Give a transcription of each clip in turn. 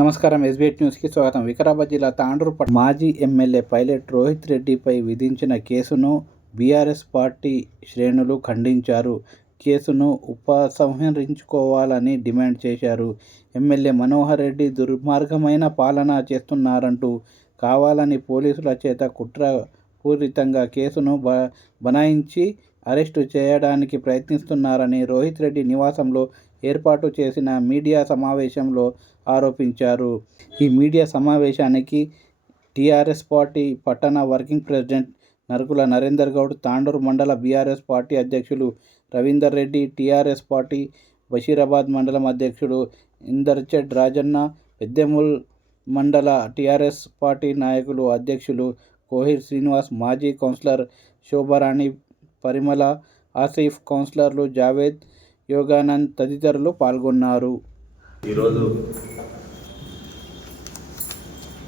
నమస్కారం. ఎస్బీఐ న్యూస్కి స్వాగతం. వికారాబాద్ జిల్లా తాండూరు మాజీ ఎమ్మెల్యే పైలట్ రోహిత్ రెడ్డిపై విధించిన కేసును బీఆర్ఎస్ పార్టీ శ్రేణులు ఖండించారు. కేసును ఉపసంహరించుకోవాలని డిమాండ్ చేశారు. ఎమ్మెల్యే మనోహర్ రెడ్డి దుర్మార్గమైన పాలన చేస్తున్నారంటూ కావాలని పోలీసుల చేత కుట్రపూరితంగా కేసును బనాయించి అరెస్టు చేయడానికి ప్రయత్నిస్తున్నారని రోహిత్ రెడ్డి నివాసంలో ఏర్పాటు చేసిన మీడియా సమావేశంలో ఆరోపించారు. ఈ మీడియా సమావేశానికి టీఆర్ఎస్ పార్టీ పట్టణ వర్కింగ్ ప్రెసిడెంట్ నరుకుల నరేందర్ గౌడ్, తాండూరు మండల బీఆర్ఎస్ పార్టీ అధ్యక్షులు రవీందర్ రెడ్డి, టీఆర్ఎస్ పార్టీ బషీరాబాద్ మండలం అధ్యక్షుడు ఇందర్చెడ్ రాజన్న, పెద్దెముల్ మండల టీఆర్ఎస్ పార్టీ నాయకులు అధ్యక్షులు కోహిర్ శ్రీనివాస్, మాజీ కౌన్సిలర్ శోభారాణి, పరిమళ, ఆసిఫ్, కౌన్సిలర్లు జావేద్, యోగానంద్ తదితరులు పాల్గొన్నారు. ఈరోజు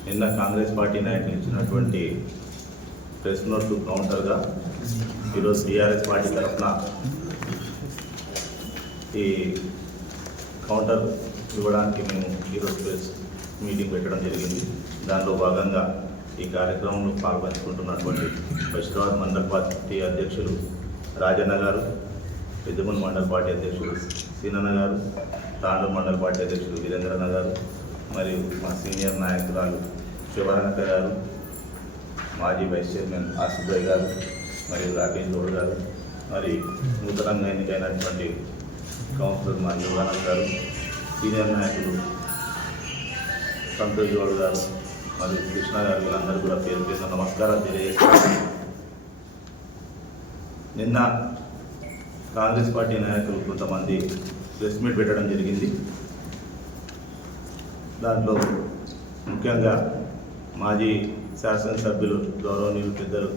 నిన్న కాంగ్రెస్ పార్టీ నాయకులు ఇచ్చినటువంటి ప్రెస్ నోట్ కౌంటర్గా ఈరోజు టీఆర్ఎస్ పార్టీ తరఫున ఈ కౌంటర్ ఇవ్వడానికి మేము ఈరోజు ప్రెస్ మీటింగ్ పెట్టడం జరిగింది. దానిలో భాగంగా ఈ కార్యక్రమంలో పాల్పంచుకుంటున్నటువంటి బషీరాబాద్ మండల పార్టీ అధ్యక్షులు రాజన్న గారు, పెద్దముల్ మండల పార్టీ అధ్యక్షులు సీనన్న గారు, తాండూరు మండల పార్టీ అధ్యక్షులు వీరేంద్రన్న గారు, మరియు మా సీనియర్ నాయకురాలు శివరాణక్క గారు, మాజీ వైస్ చైర్మన్ ఆసిఫ్ భాయ్ గారు, మరియు రాకేష్ గౌడ్ గారు, మరి నూతనంగా ఎన్నికైనటువంటి కౌన్సిలర్ మా యోగానంద్ గారు, సీనియర్ నాయకులు సంతోష్ గౌడ్ గారు, మరియు కృష్ణ గారు, వీళ్ళందరూ కూడా పేరు పేరున నమస్కారాలు తెలియజేస్తున్నారు. నిన్న కాంగ్రెస్ పార్టీ నాయకులు కొంతమంది ప్రెస్ మీట్ పెట్టడం జరిగింది. దాంట్లో ముఖ్యంగా మాజీ శాసనసభ్యులు గౌరవనీయులు పెద్దలు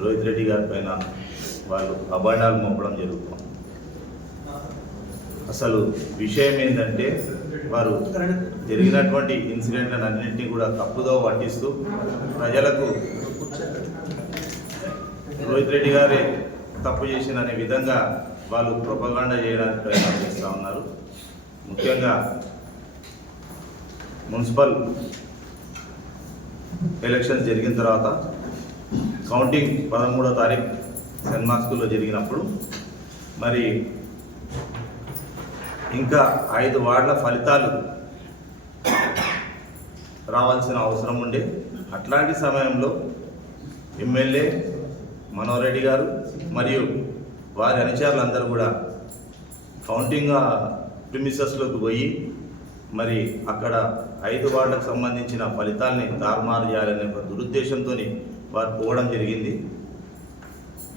రోహిత్ రెడ్డి గారి పైన వాళ్ళు అభాండాలు మోపడం జరుగుతుంది. అసలు విషయం ఏంటంటే వారు జరిగినటువంటి ఇన్సిడెంట్లను అన్నింటినీ కూడా తప్పుదో పట్టిస్తూ ప్రజలకు రోహిత్ రెడ్డి గారే తప్పు చేసిందనే విధంగా వాళ్ళు ప్రొపగాండా చేయడానికి ప్రయత్నం చేస్తూ ఉన్నారు. ముఖ్యంగా మున్సిపల్ ఎలక్షన్స్ జరిగిన తర్వాత కౌంటింగ్ 13వ తారీఖు సెంట్ మార్క్స్ స్కూల్లో జరిగినప్పుడు మరి ఇంకా 5 వార్డుల ఫలితాలు రావాల్సిన అవసరం ఉండే. అట్లాంటి సమయంలో ఎమ్మెల్యే మనోహర్ రెడ్డి గారు మరియు వారి అనుచరులందరూ కూడా కౌంటింగ్ ప్రిమిసెస్లోకి పోయి మరి అక్కడ 5 వార్డులకు సంబంధించిన ఫలితాలని తారుమారు చేయాలనే ఒక దురుద్దేశంతో వారు పోవడం జరిగింది.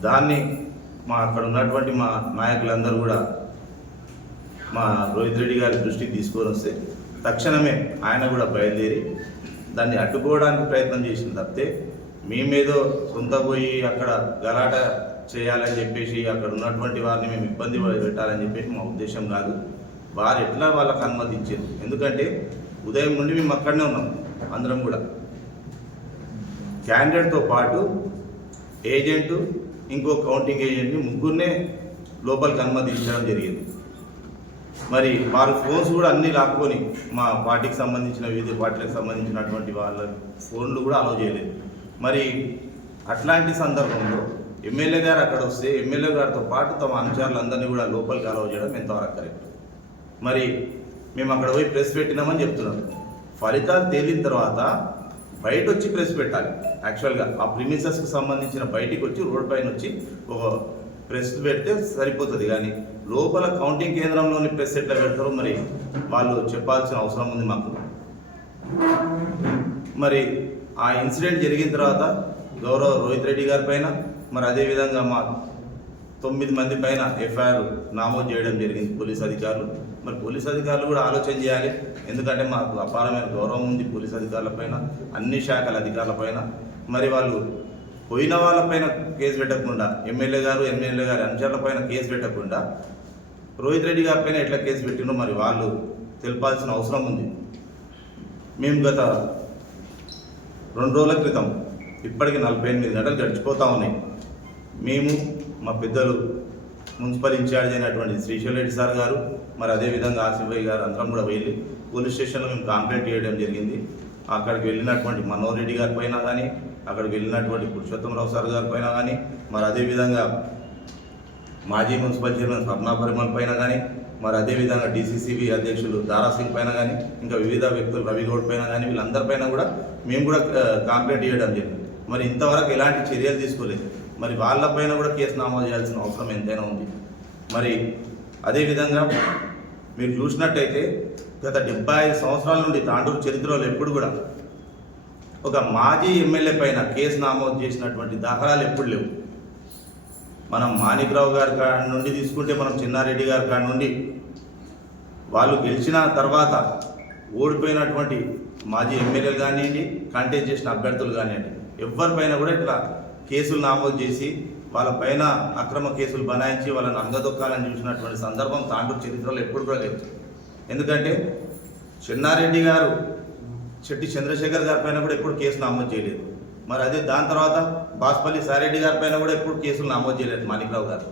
దాన్ని అక్కడ ఉన్నటువంటి మా నాయకులందరూ కూడా మా రోహిత్ రెడ్డి గారి దృష్టికి తీసుకొని వస్తే తక్షణమే ఆయన కూడా బయలుదేరి దాన్ని అడ్డుకోవడానికి ప్రయత్నం చేసిన తప్పితే మేమేదో సొంత పోయి అక్కడ గలాట చేయాలని చెప్పేసి అక్కడ ఉన్నటువంటి వారిని మేము ఇబ్బంది పెట్టాలని చెప్పేసి మా ఉద్దేశం కాదు. వారు ఎట్లా వాళ్ళకి అనుమతించారు. ఎందుకంటే ఉదయం నుండి మేము అక్కడనే ఉన్నాం. అందరం కూడా క్యాండిడేట్తో పాటు ఏజెంటు, ఇంకో కౌంటింగ్ ఏజెంట్ని ముగ్గురినే లోపలికి అనుమతించడం జరిగింది. మరి వారి ఫోన్స్ కూడా అన్నీ లాక్కొని మా పార్టీకి సంబంధించిన వివిధ పార్టీలకు సంబంధించినటువంటి వాళ్ళ ఫోన్లు కూడా అలౌ చేయలేదు. మరి అట్లాంటి సందర్భంలో ఎమ్మెల్యే గారు అక్కడ వస్తే ఎమ్మెల్యే గారితో పాటు తమ అనుచరులందరినీ కూడా లోపలికి అలౌ చేయడం ఎంతవరకు కరెక్ట్? మరి మేము అక్కడ పోయి ప్రెస్ పెట్టినామని చెప్తున్నాం. ఫలితాలు తేలిన తర్వాత బయట వచ్చి ప్రెస్ పెట్టాలి. యాక్చువల్గా ఆ ప్రిమిసెస్కి సంబంధించిన బయటికి వచ్చి రోడ్ పైన వచ్చి ఒక ప్రెస్ పెడితే సరిపోతుంది. కానీ లోపల కౌంటింగ్ కేంద్రంలోని ప్రెస్ ఎట్లా పెడతారో మరి వాళ్ళు చెప్పాల్సిన అవసరం ఉంది మాకు. మరి ఆ ఇన్సిడెంట్ జరిగిన తర్వాత గౌరవ రోహిత్ రెడ్డి గారి పైన మరి అదేవిధంగా మా 9 మంది పైన ఎఫ్ఐఆర్ నమోదు చేయడం జరిగింది పోలీస్ అధికారులు. మరి పోలీస్ అధికారులు కూడా ఆలోచన చేయాలి. ఎందుకంటే మాకు అపారమైన గౌరవం ఉంది పోలీస్ అధికారుల పైన, అన్ని శాఖల అధికారుల పైన. మరి వాళ్ళు పోయిన వాళ్ళపైన కేసు పెట్టకుండా, ఎమ్మెల్యే గారి అనుచరుల పైన కేసు పెట్టకుండా రోహిత్ రెడ్డి గారి పైన ఎట్లా కేసు పెట్టినో మరి వాళ్ళు తెలపాల్సిన అవసరం ఉంది. మేము గత 2 రోజుల క్రితం ఇప్పటికి 48 గంటలు గడిచిపోతూ ఉన్నాయి. మేము మా పెద్దలు మున్సిపల్ ఇన్ఛార్జ్ అయినటువంటి శ్రీశైల్ రెడ్డి సార్ గారు, మరి అదేవిధంగా ఆసిఫ్ భాయ్ గారు అందరం కూడా వెళ్ళి పోలీస్ స్టేషన్లో మేము కంప్లైంట్ చేయడం జరిగింది. అక్కడికి వెళ్ళినటువంటి మనోహర్ రెడ్డి గారి పైన కానీ, అక్కడికి వెళ్ళినటువంటి పురుషోత్తమరావు సార్ గారి పైన కానీ, మరి అదేవిధంగా మాజీ మున్సిపల్ చైర్మన్ స్వర్ణ పరిమల్ పైన కానీ, మరి అదేవిధంగా డీసీసీబీ అధ్యక్షులు దారాసింగ్ పైన కానీ, ఇంకా వివిధ వ్యక్తులు రవిగౌడ్ పైన కానీ, వీళ్ళందరిపైన కూడా మేము కూడా కంప్లైంట్ చేయడం జరిగింది. మరి ఇంతవరకు ఎలాంటి చర్యలు తీసుకోలేదు. మరి వాళ్ళపైన కూడా కేసు నమోదు చేయాల్సిన అవసరం ఎంతైనా ఉంది. మరి అదేవిధంగా మీరు చూసినట్టయితే గత 75 సంవత్సరాల నుండి తాండూరు చరిత్రలో ఎప్పుడు కూడా ఒక మాజీ ఎమ్మెల్యే పైన కేసు నమోదు చేసినటువంటి దాఖలాలు ఎప్పుడు లేవు. మనం మాణిక్రావు గారి కాడి నుండి తీసుకుంటే, మనం చిన్నారెడ్డి గారి కాడి నుండి వాళ్ళు గెలిచిన తర్వాత ఓడిపోయినటువంటి మాజీ ఎమ్మెల్యేలు కానివ్వండి, కంటెస్ట్ చేసిన అభ్యర్థులు కానివ్వండి, ఎవరిపైన కూడా ఇట్లా కేసులు నమోదు చేసి వాళ్ళపైన అక్రమ కేసులు బనాయించి వాళ్ళని అంగదొక్కాలని చూసినటువంటి సందర్భం తాండూరు చరిత్రలో ఎప్పుడు కూడా లేదు. ఎందుకంటే చిన్నారెడ్డి గారు చెట్టి చంద్రశేఖర్ గారి పైన కూడా ఎప్పుడు కేసు నమోదు చేయలేదు. మరి అదే దాని తర్వాత బాస్పల్లి సారెడ్డి గారి పైన కూడా ఎప్పుడు కేసులు నమోదు చేయలేదు మాణిక్రావు గారు.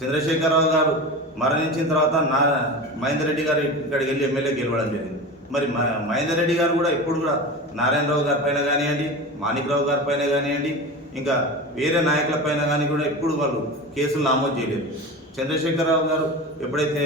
చంద్రశేఖరరావు గారు మరణించిన తర్వాత మహేందర్ రెడ్డి గారు ఇక్కడికి వెళ్ళి ఎమ్మెల్యే గెలవడం జరిగింది. మరి మహేందర్ రెడ్డి గారు కూడా ఎప్పుడు కూడా నారాయణరావు గారి పైన కానివ్వండి, మాణిక్రావు గారి పైన కానివ్వండి, ఇంకా వేరే నాయకుల పైన కానీ కూడా ఎప్పుడు వాళ్ళు కేసులు నమోదు చేయలేదు. చంద్రశేఖరరావు గారు ఎప్పుడైతే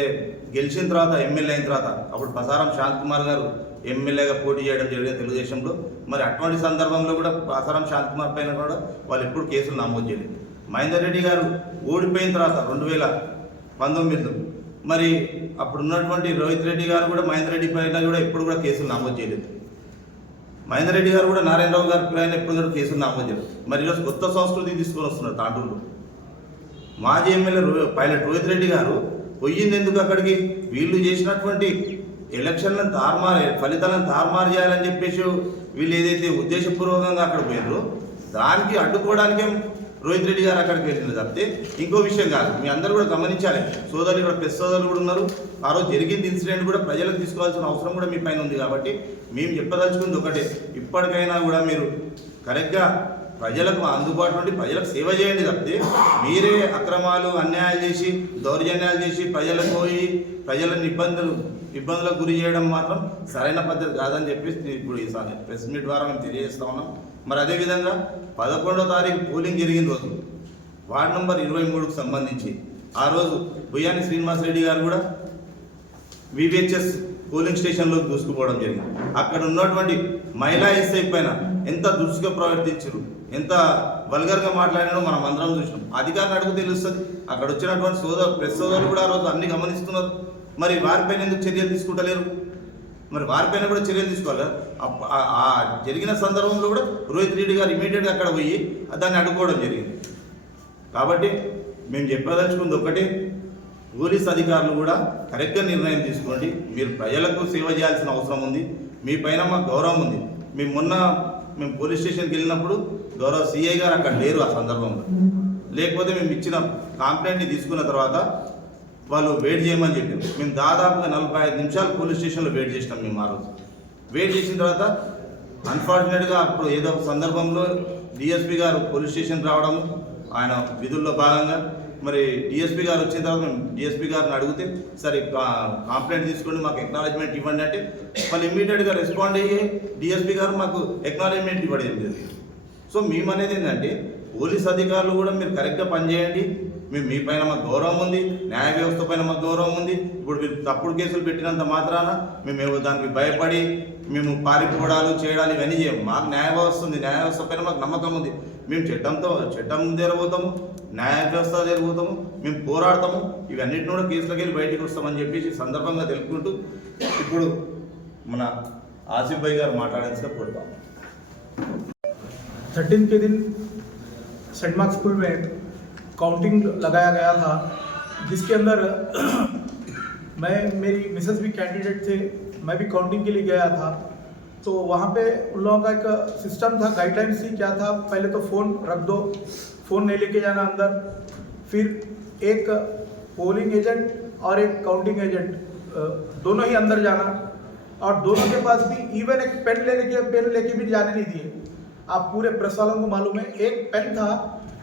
గెలిచిన తర్వాత ఎమ్మెల్యే అయిన తర్వాత అప్పుడు పసారం శాంతకుమార్ గారు ఎమ్మెల్యేగా పోటీ చేయడం జరిగింది తెలుగుదేశంలో. మరి అటువంటి సందర్భంలో కూడా పసారం శాంతకుమార్ పైన కూడా వాళ్ళు ఎప్పుడు కేసులు నమోదు చేయలేదు. మహేందర్ రెడ్డి గారు ఓడిపోయిన తర్వాత 2019లో మరి అప్పుడు ఉన్నటువంటి రోహిత్ రెడ్డి గారు కూడా మహేందర్ రెడ్డి పైన కూడా ఎప్పుడు కూడా కేసులు నమోదు చేయలేదు. మహేందర్ రెడ్డి గారు కూడా నారాయణరావు గారి పైన ఎప్పుడు కూడా కేసులు నమోదు చేయలేదు. మరి ఈరోజు కొత్త సంస్కృతి తీసుకొని వస్తున్నారు తాండూరులో. మాజీ ఎమ్మెల్యే పైలట్ రోహిత్ రెడ్డి గారు పోయింది ఎందుకు అక్కడికి? వీళ్ళు చేసినటువంటి ఎలక్షన్లను ఫలితాలను తారుమారు చేయాలని చెప్పేసి వీళ్ళు ఏదైతే ఉద్దేశపూర్వకంగా అక్కడ పోయినారో దానికి అడ్డుకోవడానికే రోహిత్ రెడ్డి గారు అక్కడికి వెళ్ళింది తప్పితే ఇంకో విషయం కాదు. మీ అందరూ కూడా గమనించాలి. సోదరులు ఇక్కడ ప్రెస్ సోదరులు కూడా ఉన్నారు. ఆ రోజు జరిగింది ఇన్సిడెంట్ కూడా ప్రజలకు తీసుకోవాల్సిన అవసరం కూడా మీ పైన ఉంది. కాబట్టి మేము చెప్పదలుచుకుంది ఒకటే, ఇప్పటికైనా కూడా మీరు కరెక్ట్గా ప్రజలకు అందుబాటులో ఉండి ప్రజలకు సేవ చేయండి తప్పితే మీరే అక్రమాలు అన్యాయాలు చేసి దౌర్జన్యాలు చేసి ప్రజలకు పోయి ప్రజలను ఇబ్బందులకు గురి చేయడం మాత్రం సరైన పద్ధతి కాదని చెప్పేసి ఇప్పుడు ఈ ప్రెస్ మీట్ ద్వారా మేము తెలియజేస్తా ఉన్నాం. మరి అదేవిధంగా 11వ తారీఖు పోలింగ్ జరిగిన రోజు వార్డు నంబర్ 23కు సంబంధించి ఆ రోజు బుయ్యాని శ్రీనివాసరెడ్డి గారు కూడా వివిహెచ్ఎస్ పోలింగ్ స్టేషన్లోకి దూసుకుపోవడం జరిగింది. అక్కడ ఉన్నటువంటి మహిళా ఎస్ఐ పైన ఎంత దురుసుగా ప్రవర్తించారు, ఎంత వల్గర్గా మాట్లాడినారో మనం అందరం చూసినాం. అధికారులు అడుగు తెలుస్తుంది. అక్కడ వచ్చినటువంటి ప్రెస్ సోదరులు కూడా ఆ రోజు అన్ని గమనిస్తున్నారు. మరి వారిపైన ఎందుకు చర్యలు తీసుకుంటలేరు? మరి వారిపైన కూడా చర్యలు తీసుకోవాలి. ఆ జరిగిన సందర్భంలో కూడా రోహిత్ రెడ్డి గారు ఇమీడియట్గా అక్కడ పోయి దాన్ని అడ్డుకోవడం జరిగింది. కాబట్టి మేము చెప్పదలుచుకుంది ఒకటే, పోలీస్ అధికారులు కూడా కరెక్ట్గా నిర్ణయం తీసుకోండి. మీరు ప్రజలకు సేవ చేయాల్సిన అవసరం ఉంది. మీ పైన మాకు గౌరవం ఉంది. మేము పోలీస్ స్టేషన్కి వెళ్ళినప్పుడు గౌరవ సిఐ గారు అక్కడ లేరు. ఆ సందర్భంలో లేకపోతే మేము ఇచ్చిన కంప్లైంట్ని తీసుకున్న తర్వాత వాళ్ళు వెయిట్ చేయమని చెప్పారు. మేము దాదాపుగా 45 నిమిషాలు పోలీస్ స్టేషన్లో వెయిట్ చేసినాం. మేము ఆ రోజు వెయిట్ చేసిన తర్వాత అన్ఫార్చునేట్గా అప్పుడు ఏదో ఒక సందర్భంలో డిఎస్పీ గారు పోలీస్ స్టేషన్ రావడం, ఆయన విధుల్లో భాగంగా మరి డిఎస్పీ గారు వచ్చిన తర్వాత మేము డిఎస్పీ గారిని అడిగితే సరే కంప్లైంట్ తీసుకోండి, మాకు ఎక్నాలజ్మెంట్ ఇవ్వండి అంటే వాళ్ళు ఇమ్మీడియట్గా రెస్పాండ్ అయ్యి డిఎస్పీ గారు మాకు ఎక్నాలజ్మెంట్ ఇవ్వడం జరిగింది. సో మేమనేది ఏంటంటే పోలీస్ అధికారులు కూడా మీరు కరెక్ట్గా పనిచేయండి. మీ పైన మాకు గౌరవం ఉంది, న్యాయ వ్యవస్థ పైన మాకు గౌరవం ఉంది. ఇప్పుడు మీరు తప్పుడు కేసులు పెట్టినంత మాత్రాన మేము దానికి భయపడి మేము పారిపోవడాలు చేయడాలు ఇవన్నీ చేయము. మాకు న్యాయ వ్యవస్థ ఉంది, న్యాయ వ్యవస్థ పైన మాకు నమ్మకం ఉంది. మేము చట్టం తెరబోతాము, న్యాయ వ్యవస్థ తెరబోతాము, మేము పోరాడతాము. ఇవన్నిటిని కూడా కేసులకు వెళ్ళి బయటికి వస్తామని చెప్పేసి సందర్భంగా తెలుపుకుంటూ ఇప్పుడు మన ఆసిఫ్ భాయ్ గారు మాట్లాడాల్సిన కోరుతాం. 13 के दिन सेंट मार्क स्कूल में काउंटिंग लगाया गया था, जिसके अंदर मेरी मिसेस भी कैंडिडेट थे, मैं भी काउंटिंग के लिए गया था। तो वहाँ पे उन लोगों का एक सिस्टम था, गाइडलाइंस थी। क्या था, पहले तो फ़ोन रख दो, फ़ोन नहीं लेके जाना अंदर, फिर एक पोलिंग एजेंट और एक काउंटिंग एजेंट दोनों ही अंदर जाना, और दोनों के पास भी इवन एक पेन लेके भी जाने नहीं दिए। आप पूरे प्रेस वालों को मालूम है, एक पेन था,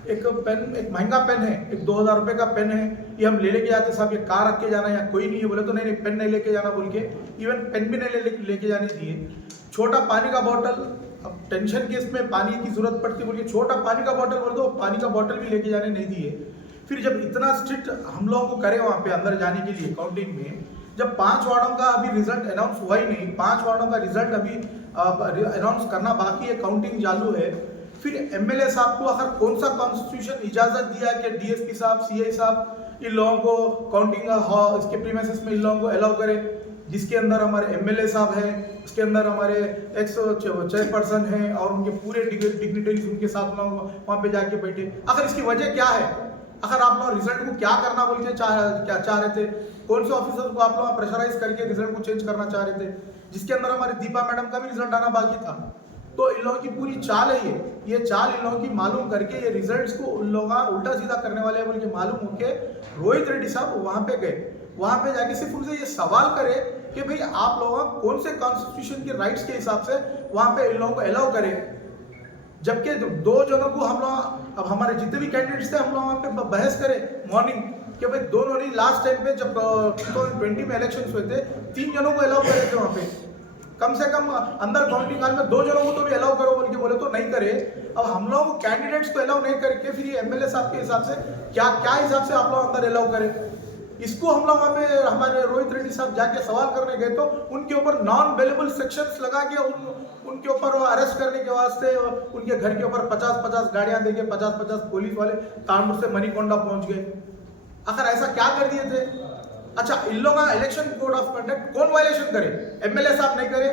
एक पेन, एक महंगा पेन है, एक 2000 रुपये का पेन है, ये हम ले लेके जाते साहब, ये कार रख के जाना या कोई नहीं है, बोले तो नहीं पेन नहीं लेके जाना बोल के इवन पेन भी नहीं लेके जाने दिए। छोटा पानी का बॉटल, अब टेंशन केस में पानी की जरूरत पड़ती बोल के छोटा पानी का बॉटल बोल दो, पानी का बॉटल भी लेके जाने नहीं दिए। फिर जब इतना स्ट्रिक्ट हम लोगों को करे वहाँ पे अंदर जाने के लिए काउंटिंग में, जब 5 वार्डों का अभी रिजल्ट अनाउंस हुआ ही नहीं, 5 वार्डों का रिजल्ट अभी अनाउंस करना बाकी है, काउंटिंग चालू है। फिर एमएलए साहब को आखिर कौन सा कॉन्स्टिट्यूशन इजाजत दिया कि डीएसपी साहब, सीआई साहब इन लोगों को काउंटिंग इसके प्रीमाइसेस में इन लोगों को अलाउ करे, जिसके अंदर हमारे एमएलए साहब हैं, उसके अंदर हमारे एक्स चेयरपर्सन हैं और उनके पूरे डिग्निटरीज उनके साथ लोग वहाँ पे जाके बैठे। आखिर इसकी वजह क्या है? आखिर आप लोग रिजल्ट को क्या करना बोल के क्या चाह रहे थे? कौन से ऑफिसर को आप लोग प्रेशराइज करके रिजल्ट को चेंज करना चाह रहे थे, जिसके अंदर हमारी दीपा मैडम का भी रिजल्ट आना बाकी था? तो इन लोगों की पूरी चाल है ये चाल इन लोगों की मालूम करके ये रिजल्ट्स को उन लोग उल्टा सीधा करने वाले बोल के मालूम होके रोहित रेड्डी साहब वहाँ पे गए। वहाँ पे जाके सिर्फ उनसे ये सवाल करे कि भाई आप लोग कौन से कॉन्स्टिट्यूशन के राइट्स के हिसाब से वहाँ पे इन लोगों को अलाउ करें, जबकि 2 जनों को हम लोग, अब हमारे जितने भी कैंडिडेट्स थे हम लोग वहाँ पे बहस करें मॉर्निंग कि भाई दोनों नहीं, लास्ट टाइम पे जब 2020 में इलेक्शन हुए थे 3 जनों को अलाउ करे थे वहाँ पे, कम से कम अंदर काउंटिंग हॉल में 2 जनों को तो भी अलाउ करो बोल के बोले तो नहीं करे। अब हम लोग कैंडिडेट्स को अलाउ नहीं करके फिर ये एमएलए साहब के हिसाब से क्या हिसाब से आप लोग अंदर अलाउ करें? इसको हम लोग वहाँ पे हमारे रोहित रेड्डी साहब जाके सवाल करने गए तो उनके ऊपर नॉन बेलेबल सेक्शंस लगा के उनके ऊपर अरेस्ट करने के वास्ते उनके घर के ऊपर 50-50 गाड़ियां देके 50-50 पुलिस वाले तांडूर से मणिकोंडा पहुंच गए। आखिर ऐसा क्या कर दिए थे? अच्छा, इन लोगों का इलेक्शन कोड ऑफ कंडक्ट कौन वायलेशन करे? एमएलए साहब नहीं करे,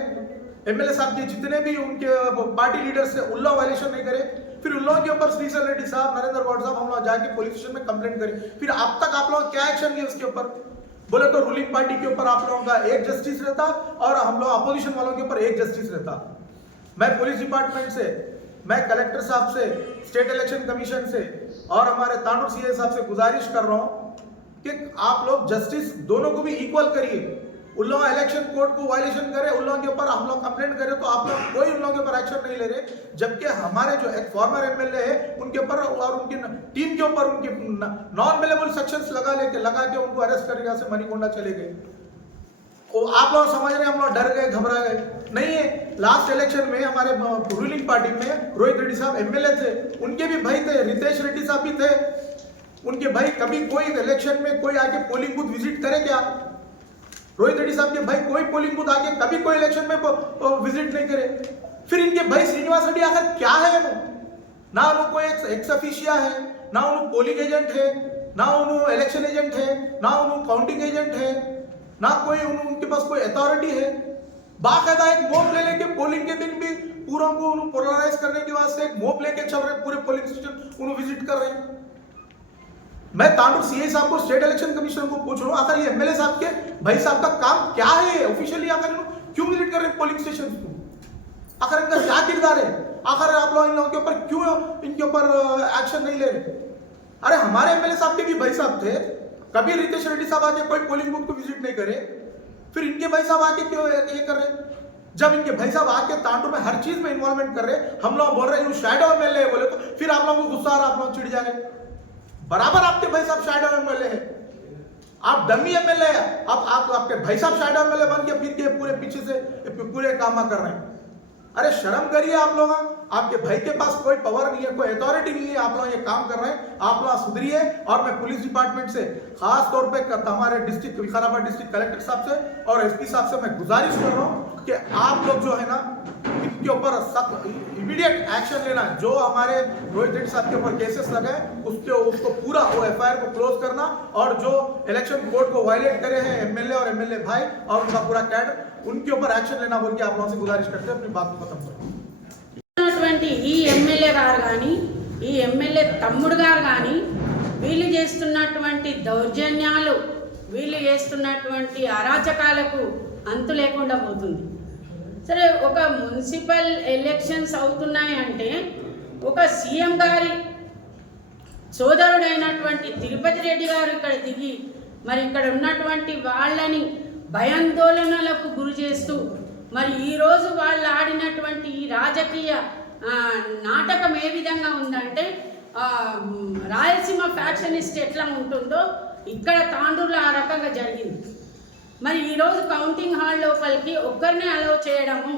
एमएलए साहब के जितने भी उनके पार्टी लीडर्स थे उन लोग वायलेशन नहीं करे। फिर उन लोगों के ऊपर श्रीशैल रेड्डी साहब, नरेंद्र गौड़ साहब हम लोग जाके पुलिस स्टेशन में कंप्लेंट करें। फिर अब तक आप लोग क्या एक्शन लिए उसके ऊपर? बोले तो रूलिंग पार्टी के ऊपर आप लोगों का एक जस्टिस रहता और हम लोग अपोजिशन वालों के ऊपर एक जस्टिस रहता। मैं पुलिस डिपार्टमेंट से, मैं कलेक्टर साहब से, स्टेट इलेक्शन कमीशन से और हमारे तांडूर सीए साहब से गुजारिश कर रहा हूं कि आप लोग जस्टिस दोनों को भी इक्वल करिए। उन लोग इलेक्शन कोड को वायलेशन करे, उन लोगों के ऊपर हम लोग कंप्लेंट करें तो आप लोग कोई उन लोगों के ऊपर एक्शन नहीं ले रहे, जबकि हमारे जो एक फॉर्मर एमएलए है उनके ऊपर और उनकी टीम के ऊपर उनके नॉन बेलेबल सेक्शंस लगा के उनको अरेस्ट करके यहाँ से मणिकोंडा चले गए। आप लोग समझ रहे हैं हम लोग डर गए, घबरा गए? नहीं है। लास्ट इलेक्शन में हमारे रूलिंग पार्टी में रोहित रेड्डी साहब एमएलए थे, उनके भी भाई थे, रितेश रेड्डी साहब भी थे, उनके भाई कभी कोई इलेक्शन में कोई आके पोलिंग बूथ विजिट करे क्या? रोहित रेड्डी साहब के भाई कोई पोलिंग बूथ आके कभी कोई इलेक्शन में विजिट नहीं करे। फिर इनके भाई श्रीनिवास रेड्डी आखिर क्या है? ना उनको कोई एक्स ऑफिशिया है, ना उनको पोलिंग एजेंट है, ना उनको इलेक्शन एजेंट है, ना उनको काउंटिंग एजेंट है, ना कोई उनके पास कोई अथॉरिटी है। बाकायदा एक मोब ले लेके पोलिंग के दिन भी पूरा को पोलराइज करने के वास्ते एक मोब लेके चल रहे, पूरे पोलिंग स्टेशन उन्हें विजिट कर रहे हैं। मैं तांडूर सीए साहब को, स्टेट इलेक्शन कमीशन को पूछ रहा हूँ, आखिर ये एमएलए साहब के भाई साहब का काम क्या है ऑफिशियली? आखिर क्यों विजिट कर रहे हैं पोलिंग स्टेशन को? आखिर इनका क्या किरदार है? आखिर आप लोग इन लोगों के ऊपर क्यों इनके ऊपर एक्शन नहीं ले रहे? अरे हमारे एमएलए साहब के भी भाई साहब थे, कभी रितेश रेड्डी साहब आके कोई पोलिंग बूथ को विजिट नहीं करे, फिर इनके भाई साहब आके क्यों ये कर रहे? जब इनके भाई साहब आके तांडूर में हर चीज में इन्वॉल्वमेंट कर रहे, हम लोग बोल रहे हैं शैडो एमएलए है बोले तो फिर आप लोगों को गुस्सा आ रहा, आप लोग चिढ़ जा रहे। बराबर आपके भाई साहब शैडो एमएलए है, आप डमी एमएलए है, आप आपके भाई साहब शैडो एमएलए बन के फिर के पूरे पीछे से पूरे काम कर रहे हैं। अरे शर्म करिए आप लोग, आपके भाई के पास कोई पावर नहीं है, कोई अथॉरिटी नहीं है, आप लोग ये काम कर रहे हैं, आप लोग सुधरिए। और मैं पुलिस डिपार्टमेंट से खास तौर पे हमारे डिस्ट्रिक्ट विकाराबाद डिस्ट्रिक्ट कलेक्टर साहब से और एसपी साहब से मैं गुजारिश कर रहा हूँ कि आप लोग जो है ना इनके ऊपर सख्त इमीडिएट एक्शन लेना। जो हमारे रोहित रेड्डी साहब के ऊपर केसेस लगे उसको पूरा वो एफआईआर को क्लोज करना, और जो इलेक्शन कोड को वायलेट करे हैं एमएलए और एमएलए भाई और उनका पूरा कैडर, उनके ऊपर एक्शन लेना बोल के आप लोगों से गुजारिश करते हैं। अपनी बात को खत्म करें। ఈ ఎమ్మెల్యే గారు కానీ, ఈ ఎమ్మెల్యే తమ్ముడు గారు కానీ వీళ్ళు చేస్తున్నటువంటి దౌర్జన్యాలు, వీళ్ళు చేస్తున్నటువంటి అరాచకాలకు అంతు లేకుండా పోతుంది. సరే, ఒక మున్సిపల్ ఎలక్షన్స్ అవుతున్నాయంటే ఒక సీఎం గారి సోదరుడైనటువంటి తిరుపతి రెడ్డి గారు ఇక్కడ దిగి మరి ఇక్కడ ఉన్నటువంటి వాళ్ళని భయాందోళనలకు గురి చేస్తూ మరి ఈరోజు వాళ్ళు ఆడినటువంటి ఈ రాజకీయ నాటకం ఏ విధంగా ఉందంటే రాయలసీమ ఫ్యాక్షనిస్ట్ ఎట్లా ఉంటుందో ఇక్కడ తాండూరులో ఆ రకంగా జరిగింది. మరి ఈరోజు కౌంటింగ్ హాల్ లోపలికి ఒక్కరినే అలౌ చేయడము,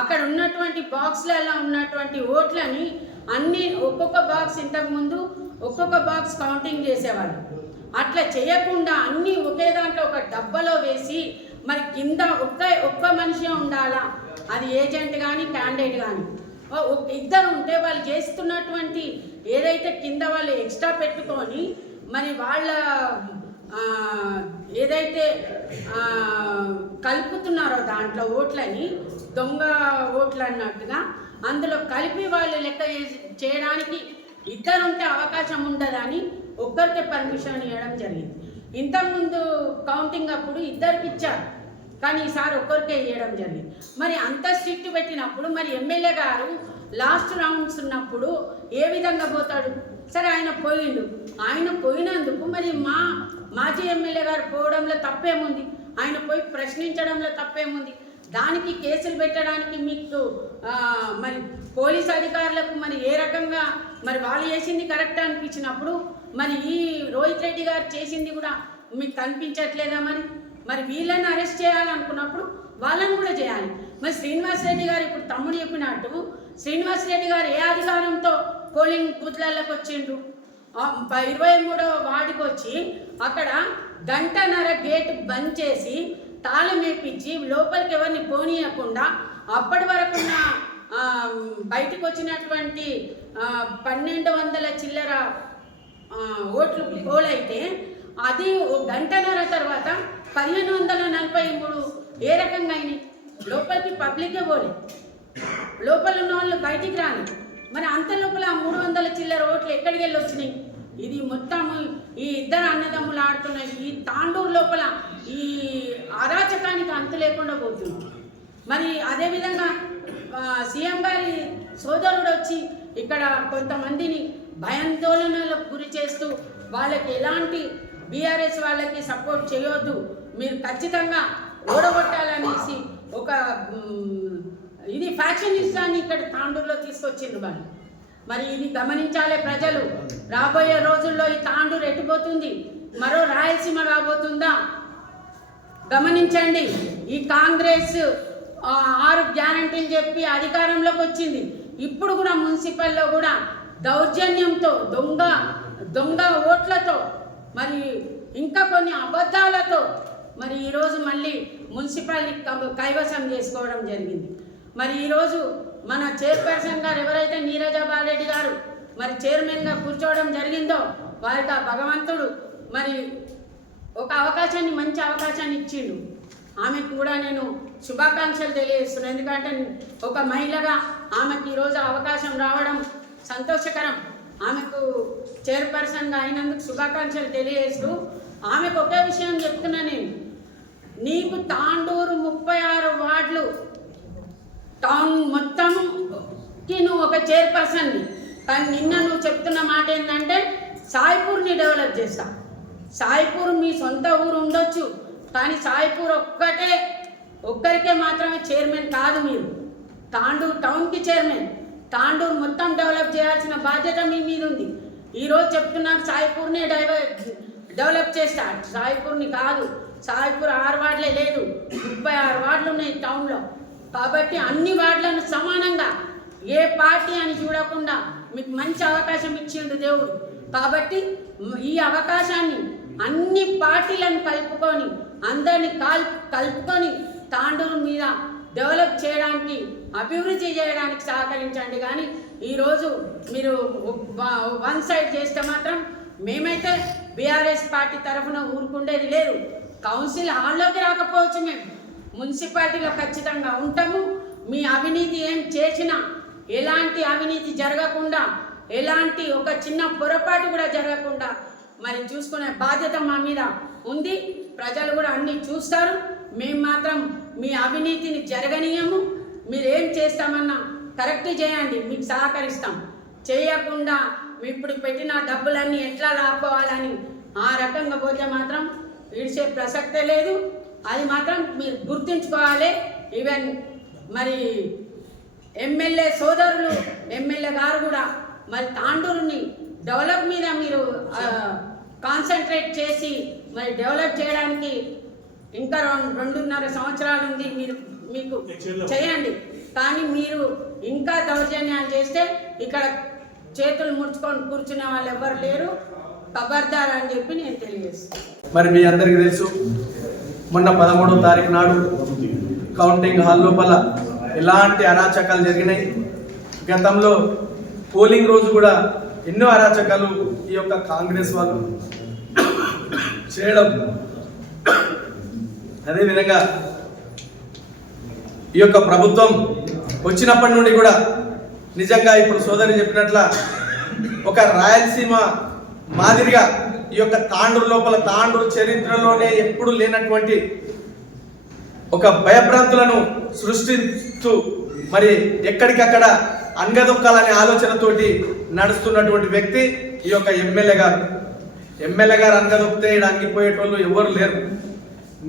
అక్కడ ఉన్నటువంటి బాక్స్లలో ఉన్నటువంటి ఓట్లని అన్ని ఒక్కొక్క బాక్స్ ఇంతకుముందు ఒక్కొక్క బాక్స్ కౌంటింగ్ చేసేవాళ్ళు, అట్లా చేయకుండా అన్నీ ఒకే దాంట్లో ఒక డబ్బాలో వేసి మరి కింద ఒక్క మనిషి ఉండాలా, అది ఏజెంట్ కానీ క్యాండిడేట్ కానీ ఇద్దరు ఉంటే వాళ్ళు చేస్తున్నటువంటి ఏదైతే కింద వాళ్ళు ఎక్స్ట్రా పెట్టుకొని మరి వాళ్ళ ఏదైతే కలుపుతున్నారో దాంట్లో ఓట్లని దొంగ ఓట్లు అన్నట్టుగా అందులో కలిపి వాళ్ళు లెక్క చేయడానికి ఇద్దరుంటే అవకాశం ఉండదని ఒక్కరికే పర్మిషన్ ఇవ్వడం జరిగింది. ఇంతకుముందు కౌంటింగ్ అప్పుడు ఇద్దరికి ఇచ్చారు, కానీ ఈసారి ఒక్కరికే ఇవ్వడం జరిగింది. మరి అంత స్ట్రిక్ట్ పెట్టినప్పుడు మరి ఎమ్మెల్యే గారు లాస్ట్ రౌండ్స్ ఉన్నప్పుడు ఏ విధంగా పోతాడు? సరే ఆయన పోయిండు, ఆయన పోయినందుకు మరి మాజీ ఎమ్మెల్యే గారు పోవడంలో తప్పేముంది? ఆయన పోయి ప్రశ్నించడంలో తప్పేముంది? దానికి కేసులు పెట్టడానికి మీకు మరి పోలీస్ అధికారులకు మరి ఏ రకంగా మరి వాళ్ళు చేసింది కరెక్ట్ అనిపించినప్పుడు మరి ఈ రోహిత్ రెడ్డి గారు చేసింది కూడా మీకు కనిపించట్లేదా? మరి వీళ్ళని అరెస్ట్ చేయాలనుకున్నప్పుడు వాళ్ళని కూడా చేయాలి. మరి శ్రీనివాస్ రెడ్డి గారు ఇప్పుడు తమ్ముడు చెప్పినట్టు శ్రీనివాస్ రెడ్డి గారు ఏ అధికారంతో పోలింగ్ బూత్లలోకి వచ్చిండ్రు? 23వ వార్డుకి వచ్చి అక్కడ గంటన్నర గేట్ బంద్ చేసి తాళం వేపించి లోపలికి ఎవరిని పోనీయకుండా అప్పటి వరకున్న బయటకు వచ్చినటువంటి 1200 చిల్లర ఓట్లు పోలైతే అది గంటన్నర తర్వాత 1543 ఏ రకంగా అయినాయి? లోపలికి పబ్లికే పోలే, లోపల ఉన్న వాళ్ళు బయటికి రాని. మరి అంత లోపల 300 చిల్లర ఓట్లు ఎక్కడికి వెళ్ళి వచ్చినాయి? ఇది మొత్తం ఈ ఇద్దరు అన్నదమ్ములు ఆడుతున్నాయి. ఈ తాండూరు లోపల ఈ అరాచకానికి అంతు లేకుండా పోతుంది. మరి అదేవిధంగా సీఎం గారి సోదరుడు వచ్చి ఇక్కడ కొంతమందిని భయాందోళనలకు గురి చేస్తూ వాళ్ళకి ఎలాంటి బీఆర్ఎస్ వాళ్ళకి సపోర్ట్ చేయొద్దు, మీరు ఖచ్చితంగా ఓడగొట్టాలనేసి ఒక ఇది ఫ్యాక్షనిస్టాన్ని ఇక్కడ తాండూరులో తీసుకొచ్చిండ్రు వాళ్ళు. మరి ఇది గమనించాలే ప్రజలు. రాబోయే రోజుల్లో ఈ తాండూరు ఎట్టిపోతుంది? మరో రాయలసీమ రాబోతుందా? గమనించండి. ఈ కాంగ్రెస్ 6 గ్యారంటీలు చెప్పి అధికారంలోకి వచ్చింది. ఇప్పుడు కూడా మున్సిపల్లో కూడా దౌర్జన్యంతో దొంగ ఓట్లతో మరి ఇంకా కొన్ని అబద్ధాలతో మరి ఈరోజు మళ్ళీ మున్సిపాలిటీ కైవసం చేసుకోవడం జరిగింది. మరి ఈరోజు మన చైర్పర్సన్ గారు ఎవరైతే నీరజ బాలరెడ్డి గారు మరి చైర్మన్గా కూర్చోవడం జరిగిందో వారికి ఆ భగవంతుడు మరి ఒక అవకాశాన్ని, మంచి అవకాశాన్ని ఇచ్చిండు. ఆమెకు కూడా నేను శుభాకాంక్షలు తెలియజేస్తున్నాను. ఎందుకంటే ఒక మహిళగా ఆమెకు ఈరోజు అవకాశం రావడం సంతోషకరం. ఆమెకు చైర్పర్సన్గా అయినందుకు శుభాకాంక్షలు తెలియజేస్తూ ఆమెకు ఒకే విషయం చెప్తున్నా, నేను నీకు తాండూరు 36 వార్డులు టౌన్ మొత్తంకి నువ్వు ఒక చైర్పర్సన్ని, కానీ నిన్న నువ్వు చెప్తున్న మాట ఏంటంటే సాయిపూర్ని డెవలప్ చేస్తా. సాయిపూర్ మీ సొంత ఊరు ఉండొచ్చు, కానీ సాయిపూర్ ఒక్కరికే మాత్రమే చైర్మన్ కాదు. మీరు తాండూరు టౌన్కి చైర్మన్, తాండూరు మొత్తం డెవలప్ చేయాల్సిన బాధ్యత మీ మీద ఉంది. ఈరోజు చెప్తున్నారు సాయిపూర్నే డెవలప్ చేస్తా. సాయిపూర్ని కాదు, సాయిపూర్ 6 వార్డులే లేదు, 36 వార్డులు ఉన్నాయి టౌన్లో. కాబట్టి అన్ని వార్డులను సమానంగా ఏ పార్టీ అని చూడకుండా మీకు మంచి అవకాశం ఇచ్చిండు దేవుడు. కాబట్టి ఈ అవకాశాన్ని అన్ని పార్టీలను కలుపుకొని అందరినీ కలుపుకొని తాండూరు మీద డెవలప్ చేయడానికి, అభివృద్ధి చేయడానికి సహకరించండి. కానీ ఈరోజు మీరు వన్ సైడ్ చేస్తే మాత్రం మేమైతే బీఆర్ఎస్ పార్టీ తరఫున ఊరుకుండేది లేదు. కౌన్సిల్ హాల్లోకి రాకపోవచ్చు, మేము మున్సిపాలిటీలో ఖచ్చితంగా ఉంటాము. మీ అవినీతి ఏం చేసినా, ఎలాంటి అవినీతి జరగకుండా, ఎలాంటి ఒక చిన్న పొరపాటు కూడా జరగకుండా మరి చూసుకునే బాధ్యత మా మీద ఉంది. ప్రజలు కూడా అన్నీ చూస్తారు. మేము మాత్రం మీ అవినీతిని జరగనీయము. మీరేం చేస్తామన్నా కరెక్ట్ చేయండి, మీకు సహకరిస్తాం. చేయకుండా ఇప్పుడు పెట్టిన డబ్బులన్నీ ఎట్లా లాక్కోవాలని ఆ రకంగా పోతే మాత్రం ఇడిచే ప్రసక్తే లేదు. అది మాత్రం మీరు గుర్తుంచుకోవాలి. ఈవెన్ మరి ఎమ్మెల్యే సోదరులు, ఎమ్మెల్యే గారు కూడా మరి తాండూరుని డెవలప్ మీద మీరు కాన్సన్ట్రేట్ చేసి మరి డెవలప్ చేయడానికి ఇంకా 2.5 సంవత్సరాలు ఉంది, మీకు చేయండి. కానీ మీరు ఇంకా దౌర్జన్యాలు చేస్తే ఇక్కడ చేతులు ముడుచుకొని కూర్చునే వాళ్ళు ఎవరు లేరు, ఖబర్దార్ అని చెప్పి నేను తెలియజేస్తాను. మరి మీ అందరికీ తెలుసు, మొన్న 13వ తారీఖు నాడు కౌంటింగ్ హాల్ లోపల ఎలాంటి అరాచకాలు జరిగినాయి. గతంలో పోలింగ్ రోజు కూడా ఎన్నో అరాచకాలు ఈ యొక్క కాంగ్రెస్ వాళ్ళు చేయడం, అదేవిధంగా ఈ యొక్క ప్రభుత్వం వచ్చినప్పటి నుండి కూడా నిజంగా ఇప్పుడు సోదరి చెప్పినట్ల ఒక రాయలసీమ మాదిరిగా ఈ యొక్క తాండూరు లోపల, తాండూరు చరిత్రలోనే ఎప్పుడు లేనటువంటి ఒక భయభ్రాంతులను సృష్టిస్తూ మరి ఎక్కడికక్కడ అంగదొక్కాలనే ఆలోచనతోటి నడుస్తున్నటువంటి వ్యక్తి ఈ యొక్క ఎమ్మెల్యే గారు. ఎమ్మెల్యే గారు అంగదొక్కితే ఇక్కడ అంగిపోయేటోళ్ళు ఎవరు లేరు.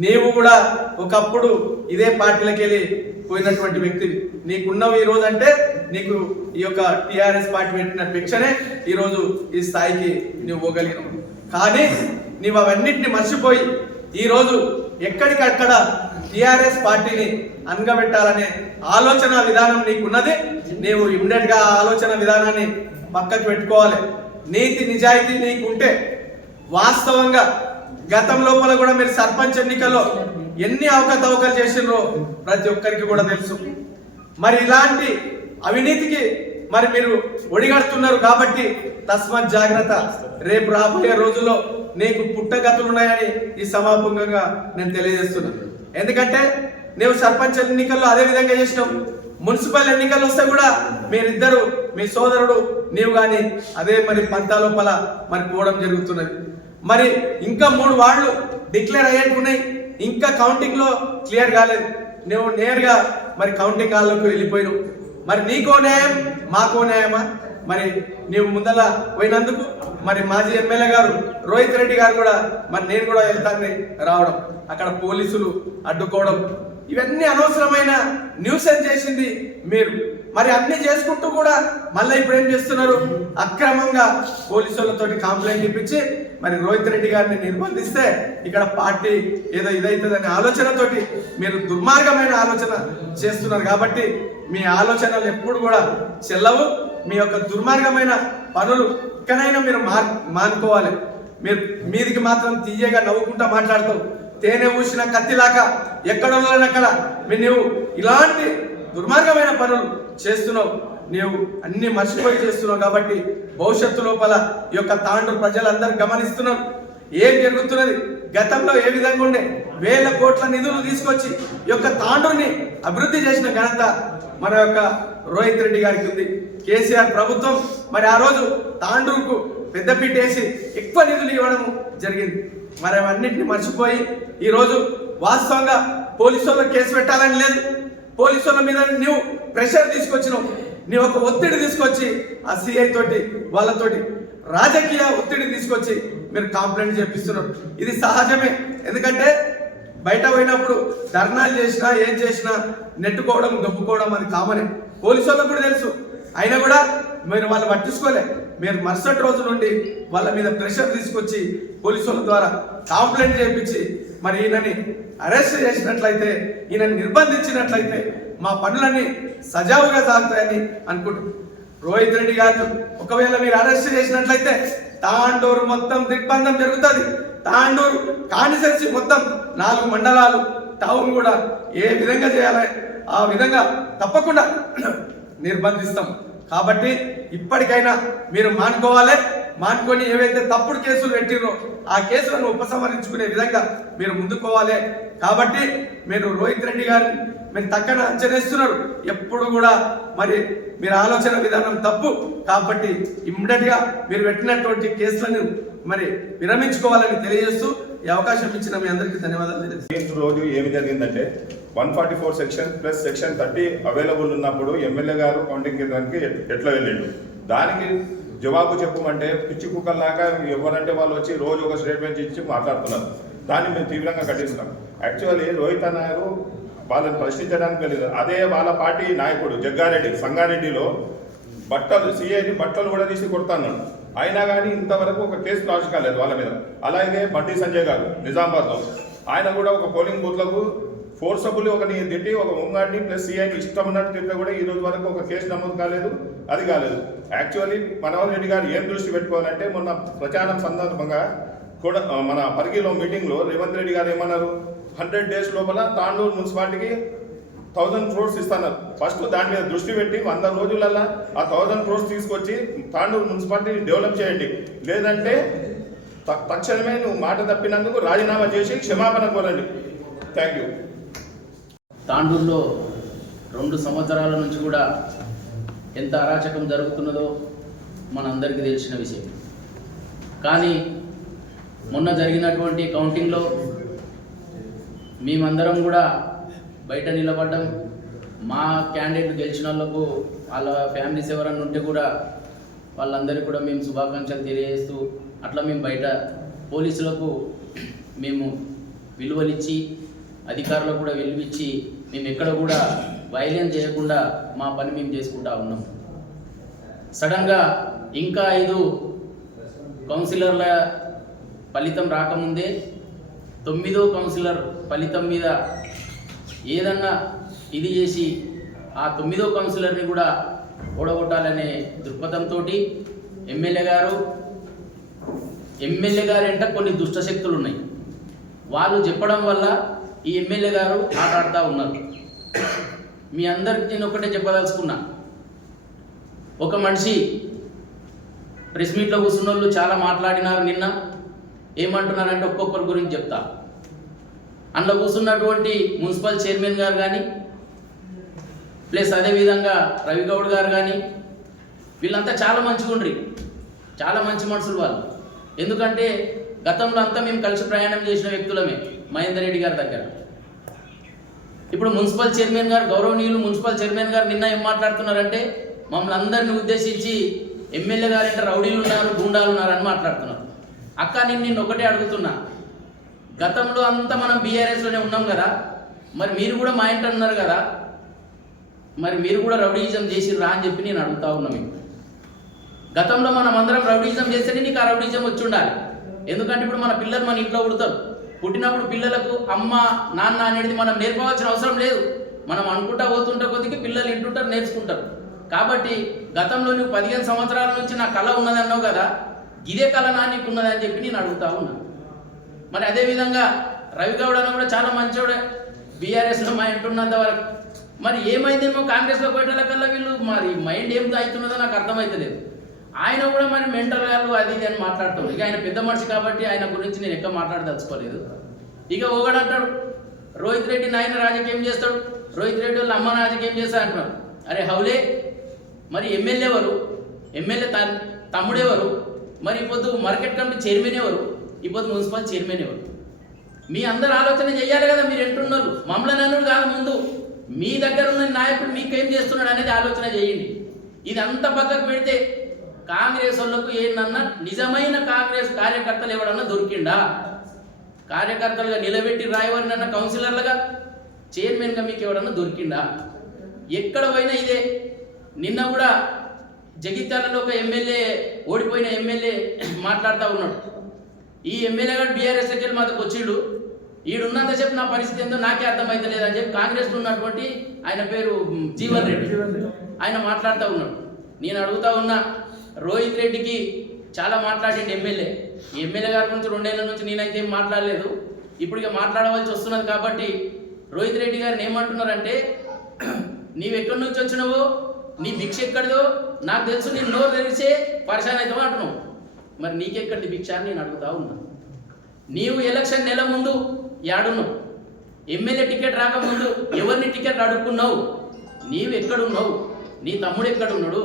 నీవు కూడా ఒకప్పుడు ఇదే పార్టీలకు వెళ్ళి పోయినటువంటి వ్యక్తివి. నీకున్నవి ఈ రోజు అంటే నీకు ఈ యొక్క టిఆర్ఎస్ పార్టీ పెట్టిన భిక్షనే ఈరోజు ఈ స్థాయికి నువ్వు పోగలిగినావు. కానీ నీవు అవన్నింటినీ మర్చిపోయి ఈరోజు ఎక్కడికక్కడ టిఆర్ఎస్ పార్టీని అంగబెట్టాలనే ఆలోచన విధానం నీకున్నది. నీవు ఇమ్మీడియట్గా ఆ ఆలోచన విధానాన్ని పక్కకు పెట్టుకోవాలి. నీతి నిజాయితీ నీకుంటే వాస్తవంగా గతం లోపల కూడా మీరు సర్పంచ్ ఎన్నికల్లో ఎన్ని అవకతవకలు చేసినో ప్రతి ఒక్కరికి కూడా తెలుసు. మరి ఇలాంటి అవినీతికి మరి మీరు ఒడిగడుతున్నారు కాబట్టి తస్మత్ జాగ్రత్త. రేపు రాబోయే రోజుల్లో నీకు పుట్టగతులు ఉన్నాయని ఈ సమాపంగా నేను తెలియజేస్తున్నాను. ఎందుకంటే నువ్వు సర్పంచ్ ఎన్నికల్లో అదే విధంగా చేసినావు. మున్సిపల్ ఎన్నికలు వస్తే కూడా మీరిద్దరు, మీ సోదరుడు నీవు కానీ అదే మరి పంతా లోపల మరి పోవడం జరుగుతున్నది. మరి ఇంకా 3 వార్డులు డిక్లేర్ అయ్యేట్టున్నాయి, ఇంకా కౌంటింగ్ లో క్లియర్ కాలేదు. నువ్వు నేరుగా మరి కౌంటింగ్ హాల్లోకి వెళ్ళిపోయినావు. మరి నీకో న్యాయం మాకో న్యాయమా? మరి నీవు ముందల పోయినందుకు మరి మాజీ ఎమ్మెల్యే గారు రోహిత్ రెడ్డి గారు కూడా మరి నేను కూడా వెళ్తానని రావడం, అక్కడ పోలీసులు అడ్డుకోవడం, ఇవన్నీ అనవసరమైన న్యూసెన్స్ చేసింది మీరు. మరి అన్ని చేసుకుంటూ కూడా మళ్ళీ ఇప్పుడు ఏం చేస్తున్నారు? అక్రమంగా పోలీసులతో కంప్లైంట్ ఇప్పించి మరి రోహిత్ రెడ్డి గారిని నిర్బంధిస్తే ఇక్కడ పార్టీ ఏదో ఇదైతుందనే ఆలోచనతోటి మీరు దుర్మార్గమైన ఆలోచన చేస్తున్నారు. కాబట్టి మీ ఆలోచనలు ఎప్పుడు కూడా చెల్లవు. మీ యొక్క దుర్మార్గమైన పనులు ఇకనైనా మీరు మానుకోవాలి. మీరు మీదికి మాత్రం తీయగా నవ్వుకుంటా మాట్లాడుతావు, తేనె ఊసిన కత్తిలాగా ఎక్కడక్కడ నువ్వు ఇలాంటి దుర్మార్గమైన పనులు చేస్తున్నావు. నీవు అన్ని మర్చిపోయి చేస్తున్నావు. కాబట్టి భవిష్యత్తు లోపల ఈ యొక్క తాండూరు ప్రజలందరూ గమనిస్తున్నారు ఏం జరుగుతున్నది. గతంలో ఏ విధంగా ఉండే 1000 కోట్ల నిధులు తీసుకొచ్చి ఈ యొక్క తాండూరుని అభివృద్ధి చేసిన ఘనత మన యొక్క రోహిత్ రెడ్డి గారికి ఉంది. కేసీఆర్ ప్రభుత్వం మరి ఆ రోజు తాండూరుకు పెద్దపీట వేసి ఎక్కువ నిధులు ఇవ్వడం జరిగింది. మరి అవన్నింటినీ మర్చిపోయి ఈరోజు వాస్తవంగా పోలీసు వాళ్ళకి కేసు పెట్టాలని లేదు. పోలీసు వాళ్ళ మీద నువ్వు ప్రెషర్ తీసుకొచ్చినావు, నీ ఒక ఒత్తిడి తీసుకొచ్చి ఆ సిఐ తోటి వాళ్ళతోటి రాజకీయ ఒత్తిడి తీసుకొచ్చి మీరు కంప్లైంట్ చేపిస్తున్నారు. ఇది సహజమే. ఎందుకంటే బయట పోయినప్పుడు ధర్నాలు చేసినా ఏం చేసినా నెట్టుకోవడం దొప్పుకోవడం అది కామనే. పోలీసు వాళ్ళకు కూడా తెలుసు. అయినా కూడా మీరు వాళ్ళు పట్టించుకోలే. మీరు మరుసటి రోజు నుండి వాళ్ళ మీద ప్రెషర్ తీసుకొచ్చి పోలీసు వాళ్ళ ద్వారా కంప్లైంట్ చేయించి మరి ఈయనని అరెస్ట్ చేసినట్లయితే, ఈయనని నిర్బంధించినట్లయితే మా పనులన్నీ సజావుగా సాగుతాయని అనుకుంటున్నాం. రోహిత్ రెడ్డి గారు ఒకవేళ మీరు అరెస్ట్ చేసినట్లయితే తాండూరు మొత్తం దిగ్బంధం జరుగుతుంది. తాండూరు కాన్స్టిట్యున్సీ మొత్తం 4 మండలాలు టౌన్ కూడా ఏ విధంగా చేయాలి ఆ విధంగా తప్పకుండా నిర్బంధిస్తాం. కాబట్టి ఇప్పటికైనా మీరు మానుకొని ఏవైతే తప్పుడు కేసులు పెట్టిరో ఆ కేసులను ఉపసంహరించుకునే విధంగా మీరు ముందుకోవాలి. కాబట్టి మీరు రోహిత్ రెడ్డి గారు మీరు తక్కన అంచనేస్తున్నారు. ఎప్పుడు కూడా మరి మీరు ఆలోచన విధానం తప్పు. కాబట్టి ఇమ్మీడియట్గా మీరు పెట్టినటువంటి కేసులను మరి విరమించుకోవాలని తెలియజేస్తూ ఈ అవకాశం ఇచ్చిన మీ అందరికీ ధన్యవాదాలు. రోజు ఏమి జరిగిందంటే 144 సెక్షన్ ప్లస్ సెక్షన్ 30 అవైలబుల్ ఉన్నప్పుడు ఎమ్మెల్యే గారు కౌంటింగ్ కేంద్రానికి ఎట్లా వెళ్ళిండు, దానికి జవాబు చెప్పమంటే పిచ్చి కుక్కల్లాగా ఎవరంటే వాళ్ళు వచ్చి రోజు ఒక స్టేట్మెంట్ ఇచ్చి మాట్లాడుతున్నారు. దాన్ని మేము తీవ్రంగా ఖండిస్తున్నాం. యాక్చువల్లీ రోహిత్ నాయకు వాళ్ళని ప్రశ్నించడానికి వెళ్ళింది. అదే వాళ్ళ పార్టీ నాయకుడు జగ్గారెడ్డి సంగారెడ్డిలో బట్టలు సిఐని బట్టలు కూడా తీసి కొడతాను. అయినా కానీ ఇంతవరకు ఒక కేసు లాంచ్ కాలేదు వాళ్ళ మీద. అలాగే బండి సంజయ్ గారు నిజామాబాద్లో, ఆయన కూడా ఒక పోలింగ్ బూత్లకు ఫోర్సబుల్లీ ఒకని తిట్టి ఒక హోంగార్డ్ని ప్లస్ సిఐకి ఇష్టం ఉన్నట్టు తింటే కూడా ఈ రోజు వరకు ఒక కేసు నమోదు కాలేదు. అది కాలేదు. యాక్చువల్లీ మనోహర్ రెడ్డి గారు ఏం దృష్టి పెట్టుకోవాలంటే, మొన్న ప్రచారం సందర్భంగా కూడా మన పరిగిలో మీటింగ్లో రేవంత్ రెడ్డి గారు ఏమన్నారు, 100 days లోపల తాండూరు మున్సిపాలిటీకి 1000 crores ఇస్తున్నారు. ఫస్ట్ దాని మీద దృష్టి పెట్టి 100 రోజులల్లా ఆ 1000 crores తీసుకొచ్చి తాండూరు మున్సిపాలిటీని డెవలప్ చేయండి, లేదంటే తక్షణమే నువ్వు మాట తప్పినందుకు రాజీనామా చేసి క్షమాపణ కోరండి. Thank you. తాండూరులో 2 సంవత్సరాల నుంచి కూడా ఎంత అరాచకం జరుగుతున్నదో మనందరికీ తెలిసిన విషయం. కానీ మొన్న జరిగినటువంటి కౌంటింగ్లో మేమందరం కూడా బయట నిలబడ్డం, మా క్యాండిడేట్ గెలిచిన వాళ్ళకు వాళ్ళ ఫ్యామిలీస్ ఎవరన్నా ఉంటే కూడా వాళ్ళందరికీ కూడా మేము శుభాకాంక్షలు తెలియజేస్తూ అట్లా మేము బయట పోలీసులకు మేము విలువలిచ్చి, అధికారులకు కూడా విలువిచ్చి, మేము ఎక్కడ కూడా వైలెన్స్ చేయకుండా మా పని మేము చేసుకుంటా ఉన్నాం. సడన్గా ఇంకా 5 కౌన్సిలర్ల ఫలితం రాకముందే 9వ కౌన్సిలర్ ఫలితం మీద ఏదన్నా ఇది చేసి ఆ 9వ కౌన్సిలర్ని కూడా ఓడగొట్టాలనే దృక్పథంతో ఎమ్మెల్యే గారు అంటే కొన్ని దుష్టశక్తులు ఉన్నాయి. వాళ్ళు చెప్పడం వల్ల ఈ ఎమ్మెల్యే గారు ఆటాడుతూ ఉన్నారు. మీ అందరికి నేను ఒకటే చెప్పదలుచుకున్నా, ఒక మనిషి ప్రెస్ మీట్లో కూర్చున్న వాళ్ళు చాలా మాట్లాడినారు. నిన్న ఏమంటున్నారంటే ఒక్కొక్కరి గురించి చెప్తా. అందులో కూర్చున్నటువంటి మున్సిపల్ చైర్మన్ గారు కానీ, ప్లస్ అదేవిధంగా రవిగౌడ్ గారు కానీ, వీళ్ళంతా చాలా మంచిగా ఉండ్రి, చాలా మంచి మనుషులు వాళ్ళు. ఎందుకంటే గతంలో అంతా మేము కలిసి ప్రయాణం చేసిన వ్యక్తులమే మహేందర్ రెడ్డి గారి దగ్గర. ఇప్పుడు మున్సిపల్ చైర్మన్ గారు, గౌరవనీయులు మున్సిపల్ చైర్మన్ గారు నిన్న ఏం మాట్లాడుతున్నారంటే, మమ్మల్ని అందరినీ ఉద్దేశించి ఎమ్మెల్యే గారు అంటే రౌడీలు ఉన్నారు, గుండాలు ఉన్నారు అని మాట్లాడుతున్నారు. అక్క నిన్ను ఒకటే అడుగుతున్నా, గతంలో అంతా మనం బీఆర్ఎస్లోనే ఉన్నాం కదా, మరి మీరు కూడా మా ఇంట ఉన్నారు కదా, మరి మీరు కూడా రౌడీయిజం చేసిర్రా అని చెప్పి నేను అడుగుతా ఉన్నా. మీకు గతంలో మనం అందరం రౌడీయిజం చేస్తేనే నీకు ఆ రౌడీయిజం వచ్చి ఉండాలి. ఎందుకంటే ఇప్పుడు మన పిల్లలు మన ఇంట్లో పుడతారు. పుట్టినప్పుడు పిల్లలకు అమ్మ నాన్న అనేది మనం నేర్పవలసిన అవసరం లేదు. మనం అనుకుంటా పోతుంటే కొద్దికి పిల్లలు ఇంటుంటారు, నేర్చుకుంటారు. కాబట్టి గతంలో నువ్వు 15 సంవత్సరాల నుంచి నా కళ ఉన్నది అన్నావు కదా, ఇదే కళ నీకు ఉన్నది అని చెప్పి నేను అడుగుతా ఉన్నా. మరి అదేవిధంగా రవిగౌడ్ అన్న కూడా చాలా మంచోడే, బీఆర్ఎస్లో మా ఇంటున్నంత వరకు. మరి ఏమైందేమో కాంగ్రెస్లో పోయేటోళ్ళకల్లా వీళ్ళు మరి మైండ్ ఏం అవుతున్నదో నాకు అర్థమవుతలేదు. ఆయన కూడా మరి మెంటల్ గారు అది ఇది అని మాట్లాడుతాడు. ఇక ఆయన పెద్ద మనిషి కాబట్టి ఆయన గురించి నేను ఎక్కువ మాట్లాడదలుచుకోలేదు. ఇక ఒకడు అంటాడు, రోహిత్ రెడ్డి నాయన రాజకీయం చేస్తాడు, రోహిత్ రెడ్డి వాళ్ళ అమ్మ రాజకీయం చేస్తా అంటున్నాడు. అరే హౌలే, మరి ఎమ్మెల్యే ఎవరు, ఎమ్మెల్యే తమ్ముడెవరు, మరి ఇప్పుడు మార్కెట్ కమిటీ చైర్మన్ ఎవరు, ఇప్పుడు మున్సిపల్ చైర్మన్ ఎవరు? మీ అందరు ఆలోచన చేయాలి కదా. మీరు ఎంటున్నారు మమ్మల్ని అన్నాడు కాదు, ముందు మీ దగ్గర ఉన్న నాయకుడు మీకేం చేస్తున్నాడు అనేది ఆలోచన చేయండి. ఇది అంత పక్కకు పెడితే కాంగ్రెస్ వాళ్ళకు ఏంటన్నా నిజమైన కాంగ్రెస్ కార్యకర్తలు ఎవడన్నా దొరికిండా? కార్యకర్తలుగా నిలబెట్టి రాయవారినన్నా కౌన్సిలర్లుగా చైర్మన్గా మీకు ఎవడన్నా దొరికిండా? ఎక్కడ పోయినా ఇదే. నిన్న కూడా జగిత్యాలలో ఒక ఎమ్మెల్యే, ఓడిపోయిన ఎమ్మెల్యే మాట్లాడుతూ ఉన్నాడు. ఈ ఎమ్మెల్యే గారు బీఆర్ఎస్లోకి వెళ్ళి మాకు వచ్చిండు, ఈడున్నంత చెప్పి నా పరిస్థితి ఏందో నాకే అర్థమైతలేదు అని చెప్పి కాంగ్రెస్లో ఉన్నటువంటి ఆయన పేరు జీవన్ రెడ్డి, ఆయన మాట్లాడుతూ ఉన్నాడు. నేను అడుగుతా ఉన్నా, రోహిత్ రెడ్డికి చాలా మాట్లాడిండు ఎమ్మెల్యే. ఈ ఎమ్మెల్యే గారి గురించి 2 ఏళ్ల నుంచి నేనైతే ఏం మాట్లాడలేదు. ఇప్పుడు ఇక మాట్లాడవలసి వస్తున్నది కాబట్టి రోహిత్ రెడ్డి గారిని ఏమంటున్నారంటే, నీవు ఎక్కడి నుంచి వచ్చినావో, నీ భిక్ష ఎక్కడిదో నాకు తెలుసు, నేను నోరు తెరిచే పరిశాన్ అవుతావు అంటున్నావు. మరి నీకెక్కడిది భిక్ష అని నేను అడుగుతా ఉన్నా. నీవు ఎలక్షన్ నెల ముందు యాడున్నావు, ఎమ్మెల్యే టికెట్ రాకముందు ఎవరిని టికెట్ అడుక్కున్నావు, నీవు ఎక్కడున్నావు, నీ తమ్ముడు ఎక్కడున్నాడు?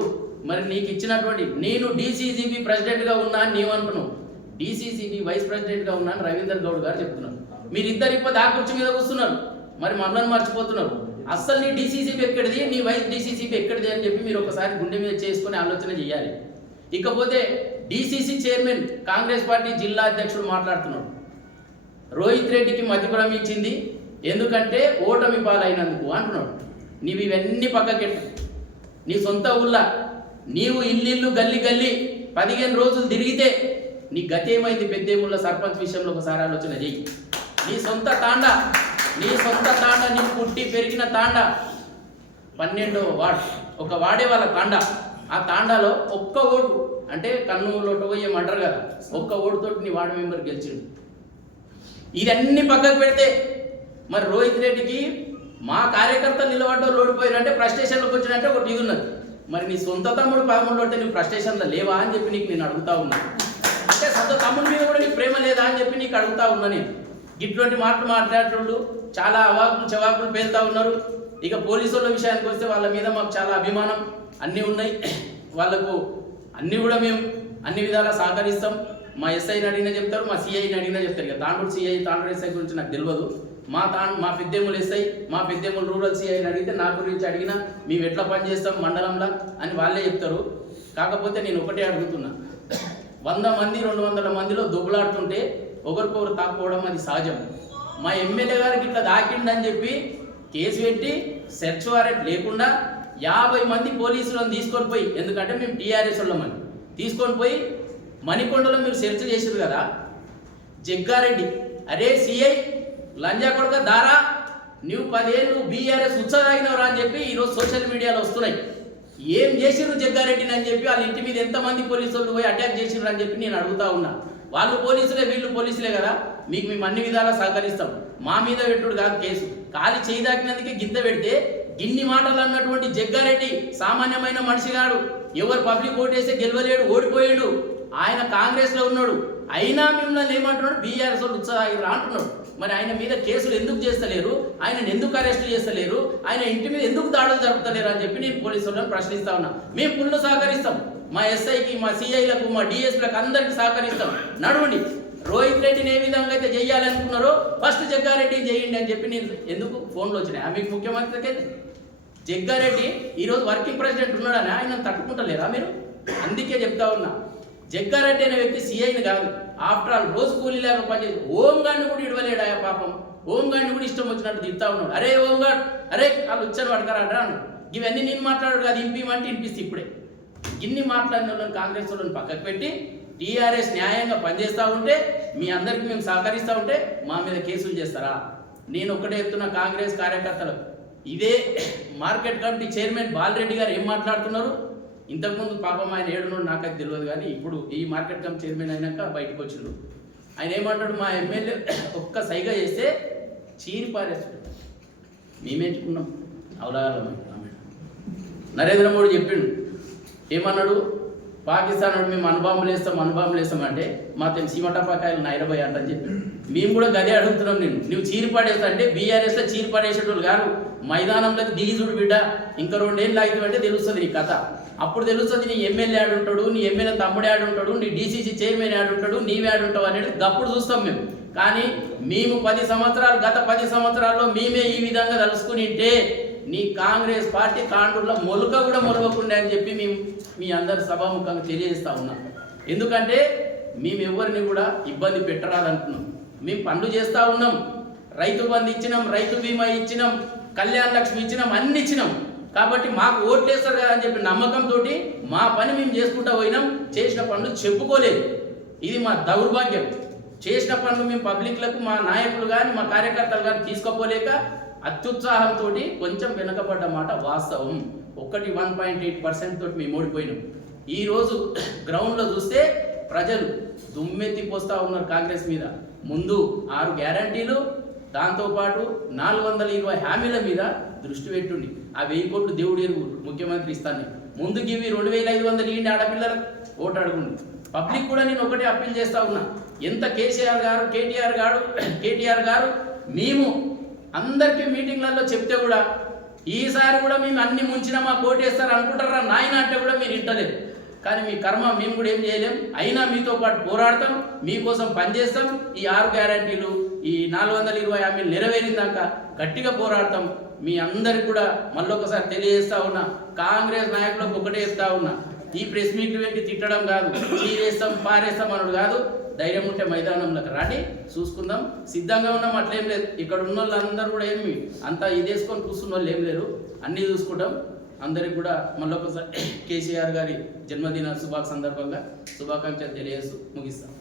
మరి నీకు ఇచ్చినటువంటి, నేను డీసీసీబీ ప్రెసిడెంట్గా ఉన్నా అని నీవు అంటున్నావు, డీసీసీబీ వైస్ ప్రెసిడెంట్గా ఉన్నా అని రవీందర్ గౌడ్ గారు చెప్తున్నారు. మీరిద్దరు ఇప్పుడు ఆ కుర్చీ మీద కూర్చున్నారు, మరి మమ్మల్ని మర్చిపోతున్నారు. అస్సలు నీ డీసీసీబీ ఎక్కడిది, నీ వైస్ డీసీసీబీ ఎక్కడిది అని చెప్పి మీరు ఒకసారి గుండె మీద చేసుకుని ఆలోచన చేయాలి. ఇకపోతే డీసీసీ చైర్మన్ కాంగ్రెస్ పార్టీ జిల్లా అధ్యక్షుడు మాట్లాడుతున్నాడు, రోహిత్ రెడ్డికి మతి భ్రమించింది ఎందుకంటే ఓటమి పాలైనందుకు అంటున్నాడు. నీవు ఇవన్నీ పక్కకెట్టు. నీ సొంత ఊళ్ళ నీవు ఇల్లు గల్లి గల్లి 15 రోజులు తిరిగితే నీ గతి ఏమైంది పెద్దేముళ్ళ సర్పంచ్ విషయంలో ఒకసారి ఆలోచన చెయ్యి. నీ సొంత తాండా నీ పుట్టి పెరిగిన తాండా 12వ వార్డు, ఒక వాడే వాళ్ళ తాండా. ఆ తాండాలో ఒక్క ఓటు అంటే కన్నులోటు పోయేమంటారు కదా, ఒక్క ఓటుతో నీ వార్డు మెంబర్ గెలిచిండు. ఇదన్నీ పక్కకు పెడితే మరి రోహిత్ రెడ్డికి మా కార్యకర్తలు నిలబడ్డో ఓడిపోయారు అంటే ఫ్రస్ట్రేషన్లోకి వచ్చినంటే ఒకటి ఇది ఉన్నది. మరి నీ సొంత తమ్ముడు 11 ఓడితే నువ్వు ఫ్రస్ట్రేషన్లో లేవా అని చెప్పి నీకు నేను అడుగుతా ఉన్నా. అంటే సొంత తమ్ముడి మీద కూడా నీకు ప్రేమ లేదా అని చెప్పి నీకు అడుగుతా ఉన్నా నేను. ఇటువంటి మాటలు మాట్లాడేటోళ్ళు చాలా అవాకులు చవాకులు పేలుతా ఉన్నారు. ఇక పోలీసు వాళ్ళ విషయానికి వస్తే వాళ్ళ మీద మాకు చాలా అభిమానం అన్నీ ఉన్నాయి. వాళ్ళకు అన్నీ కూడా మేము అన్ని విధాలా సహకరిస్తాం. మా ఎస్ఐని అడిగినా చెప్తారు, మా సిఐని అడిగినా చెప్తారు. ఇక తాండూరు సిఐ తాండూరు ఎస్ఐ గురించి నాకు తెలియదు. మా పెద్దేములు ఎస్ఐ మా పెద్దేములు రూరల్ సిఐని అడిగితే నా గురించి అడిగినా మేము ఎట్లా పనిచేస్తాం మండలంలో అని వాళ్ళే చెప్తారు. కాకపోతే నేను ఒకటే అడుగుతున్నా, 100 మంది 200 మందిలో దొబ్బలాడుతుంటే ఒకరికొకరు తాకపోవడం అది సహజం. మా ఎమ్మెల్యే గారికి ఇట్లా దాకిండని చెప్పి కేసు పెట్టి సెర్చ్ వారెంట్ లేకుండా 50 మంది పోలీసులను తీసుకొని పోయి, ఎందుకంటే మేము టీఆర్ఎస్ వాళ్ళమని తీసుకొని పోయి మణికొండలో మీరు సెర్చ్ చేసారు కదా. జగ్గారెడ్డి అరే సిఐ లంజా కొడుక దారా నువ్వు 10 ఏళ్ళు బీఆర్ఎస్ ఉత్సాహినవరా అని చెప్పి ఈరోజు సోషల్ మీడియాలో వస్తున్నాయి. ఏం చేసిర్రు జగ్గారెడ్డిని అని చెప్పి వాళ్ళ ఇంటి మీద ఎంతమంది పోలీసులు పోయి అటాక్ చేసిర్రు అని చెప్పి నేను అడుగుతా ఉన్నా. వాళ్ళు పోలీసులే వీళ్ళు పోలీసులే కదా, మీకు మేము అన్ని విధాలా సహకరిస్తాం. మా మీద పెట్టుడు కాదు కేసు, కాలి చేయి దాకినందుకే గింత పెడితే గిన్ని మాటలు అన్నటువంటి జగ్గారెడ్డి సామాన్యమైన మనిషి కాడు. ఎవరు పబ్లిక్ ఓటేస్తే గెలవలేడు, ఓడిపోయాడు. ఆయన కాంగ్రెస్లో ఉన్నాడు. అయినా మిమ్మల్ని ఏమంటున్నాడు, బీఆర్ఎస్ వాళ్ళు ఉత్సాహిరా అంటున్నాడు. మరి ఆయన మీద కేసులు ఎందుకు చేస్తలేరు, ఆయనను ఎందుకు అరెస్ట్ చేస్తలేరు, ఆయన ఇంటి మీద ఎందుకు దాడులు జరుపుతలేరు అని చెప్పి నేను పోలీసు వాళ్ళని ప్రశ్నిస్తా ఉన్నా. మేము ఫుల్ సహకరిస్తాం, మా ఎస్ఐకి మా సిఐలకు మా డిఎస్పీలకు అందరికీ సహకరిస్తాం. నడవండి, రోహిత్ రెడ్డిని ఏ విధంగా అయితే చేయాలనుకున్నారో ఫస్ట్ జగ్గారెడ్డిని చేయండి అని చెప్పి నేను ఎందుకు ఫోన్లో వచ్చినాయి మీకు ముఖ్యమంత్రికి అయితే. జగ్గారెడ్డి ఈరోజు వర్కింగ్ ప్రెసిడెంట్ ఉన్నాడని ఆయన తట్టుకుంటలేరా మీరు? అందుకే చెప్తా ఉన్నా, జగ్గారెడ్డి అనే వ్యక్తి సిఐని కాదు, ఆఫ్టర్ ఆల్ రోజు కూలీ లేక పనిచేసి ఓంగాడిని కూడా ఇడవలేడు. ఆయా పాపం ఓంగాడిని కూడా ఇష్టం వచ్చినట్టు తిడతా ఉన్నాడు. అరే ఓంగాడ్, అరే వాళ్ళు వచ్చాను పడతారంటారా అన్నాడు. ఇవన్నీ నేను మాట్లాడాడు కాదు, ఇంపిమంటే వినిపిస్తే ఇప్పుడే ఇన్ని మాట్లాడిన వాళ్ళని కాంగ్రెస్ వాళ్ళని పక్కకు పెట్టి టీఆర్ఎస్ న్యాయంగా పనిచేస్తూ ఉంటే మీ అందరికీ మేము సహకరిస్తూ ఉంటే మా మీద కేసులు చేస్తారా? నేను ఒక్కటే చెప్తున్నా కాంగ్రెస్ కార్యకర్తలకు, ఇదే మార్కెట్ కమిటీ చైర్మన్ బాలరెడ్డి గారు ఏం మాట్లాడుతున్నారు. ఇంతకుముందు పాపం ఆయన ఏడున్నాడు నాకైతే తెలియదు, కానీ ఇప్పుడు ఈ మార్కెట్ కమిటీ చైర్మన్ అయినాక బయటకు వచ్చిండు. ఆయన ఏమంటాడు, మా ఎమ్మెల్యే ఒక్క సైగా చేస్తే చీరి పారేస్తాడు. మేమేంచుకున్నాం అవలాగలమని. నరేంద్ర మోడీ చెప్పిండు, ఏమన్నాడు, పాకిస్తాన్ వాడు మేము అనుబాంబులు వేస్తాం అంటే మా సీమటపాకాయలు 40 అంటని చెప్పి మేము కూడా గదే అడుగుతున్నాం. నువ్వు చీరి పడేస్తా అంటే బీఆర్ఎస్లో చీరి పడేసేటోళ్ళు గారు మైదానంలోకి దిగి చూడు బిడ్డ, ఇంకా 2 ఏళ్ళు ఆగితే తెలుస్తుంది నీ కథ. అప్పుడు తెలుస్తుంది నీ ఎమ్మెల్యే ఆడుంటాడు, నీ ఎమ్మెల్యే తమ్ముడు ఆడుంటాడు, నీ డీసీసీ చైర్మన్ ఆడుంటాడు, నీవే ఆడుంటావు అనేది అప్పుడు చూస్తాం మేము. కానీ మేము 10 సంవత్సరాలు గత 10 సంవత్సరాల్లో మేమే ఈ విధంగా తలుసుకుని ఉంటే నీ కాంగ్రెస్ పార్టీ తాండూరులో మొలక కూడా మొలవకుండా అని చెప్పి మేము మీ అందరి సభాముఖంగా తెలియజేస్తా ఉన్నాం. ఎందుకంటే మేము ఎవరిని కూడా ఇబ్బంది పెట్టరాదనుకున్నాం. మేము పనులు చేస్తూ ఉన్నాం, రైతు బంధు ఇచ్చినాం, రైతు బీమా ఇచ్చినాం, కళ్యాణ లక్ష్మి ఇచ్చినాం, అన్ని ఇచ్చినాం. కాబట్టి మాకు ఓట్లేస్తారు కదా అని చెప్పి నమ్మకంతో మా పని మేము చేసుకుంటూ పోయినాం. చేసిన పనులు చెప్పుకోలేదు, ఇది మా దౌర్భాగ్యం. చేసిన పనులు మేము పబ్లిక్లకు మా నాయకులు కానీ మా కార్యకర్తలు కానీ తీసుకోపోలేక అత్యుత్సాహంతో కొంచెం వెనకబడ్డ మాట వాస్తవం. 1.8% తోటి మేము ఓడిపోయినాం. ఈరోజు గ్రౌండ్లో చూస్తే ప్రజలు దుమ్మెత్తిపోస్తూ ఉన్నారు కాంగ్రెస్ మీద. ముందు 6 గ్యారంటీలు, దాంతోపాటు 420 హామీల మీద దృష్టి పెట్టుండి ఆ 1000 కోట్లు దేవుడు ఎరువు ముఖ్యమంత్రి ఇస్తాను. ముందుకి ఇవి 2500 ఇవ్వండి, ఆడపిల్లల ఓటు అడుగుండి. పబ్లిక్ కూడా నేను ఒకటే అప్పీల్ చేస్తూ ఉన్నా, ఎంత కేసీఆర్ గారు కేటీఆర్ గారు మేము అందరికీ మీటింగ్లలో చెప్తే కూడా ఈసారి కూడా మేము అన్ని ముంచినా మా కోటేస్తారు అనుకుంటారా నాయన అంటే కూడా మీరు ఇంటలేదు. కానీ మీ కర్మ, మేము కూడా ఏం చేయలేం. అయినా మీతో పాటు పోరాడతాం, మీకోసం పనిచేస్తాం. ఈ 6 గ్యారంటీలు, ఈ 420 హామీలు నెరవేరిందాక గట్టిగా పోరాడతాం. మీ అందరికి కూడా మళ్ళొకసారి తెలియజేస్తా ఉన్నా, కాంగ్రెస్ నాయకులకు ఒకటే చెప్తా ఉన్నా, ఈ ప్రెస్ మీట్లు పెట్టి తిట్టడం కాదు, చీరేస్తాం పారేస్తాం అన్నాడు కాదు. ధైర్యం ఉంటే మైదానంలోకి రాండి, చూసుకుందాం. సిద్ధంగా ఉన్నాం, అట్లేం లేదు. ఇక్కడ ఉన్న వాళ్ళందరూ కూడా ఏమి అంతా ఇదేసుకొని కూర్చున్న వాళ్ళు ఏం లేరు, అన్నీ చూసుకుంటాం. అందరికి కూడా మళ్ళొకసారి కేసీఆర్ గారి జన్మదిన సందర్భంగా శుభాకాంక్షలు తెలియజేస్తూ ముగిస్తాం.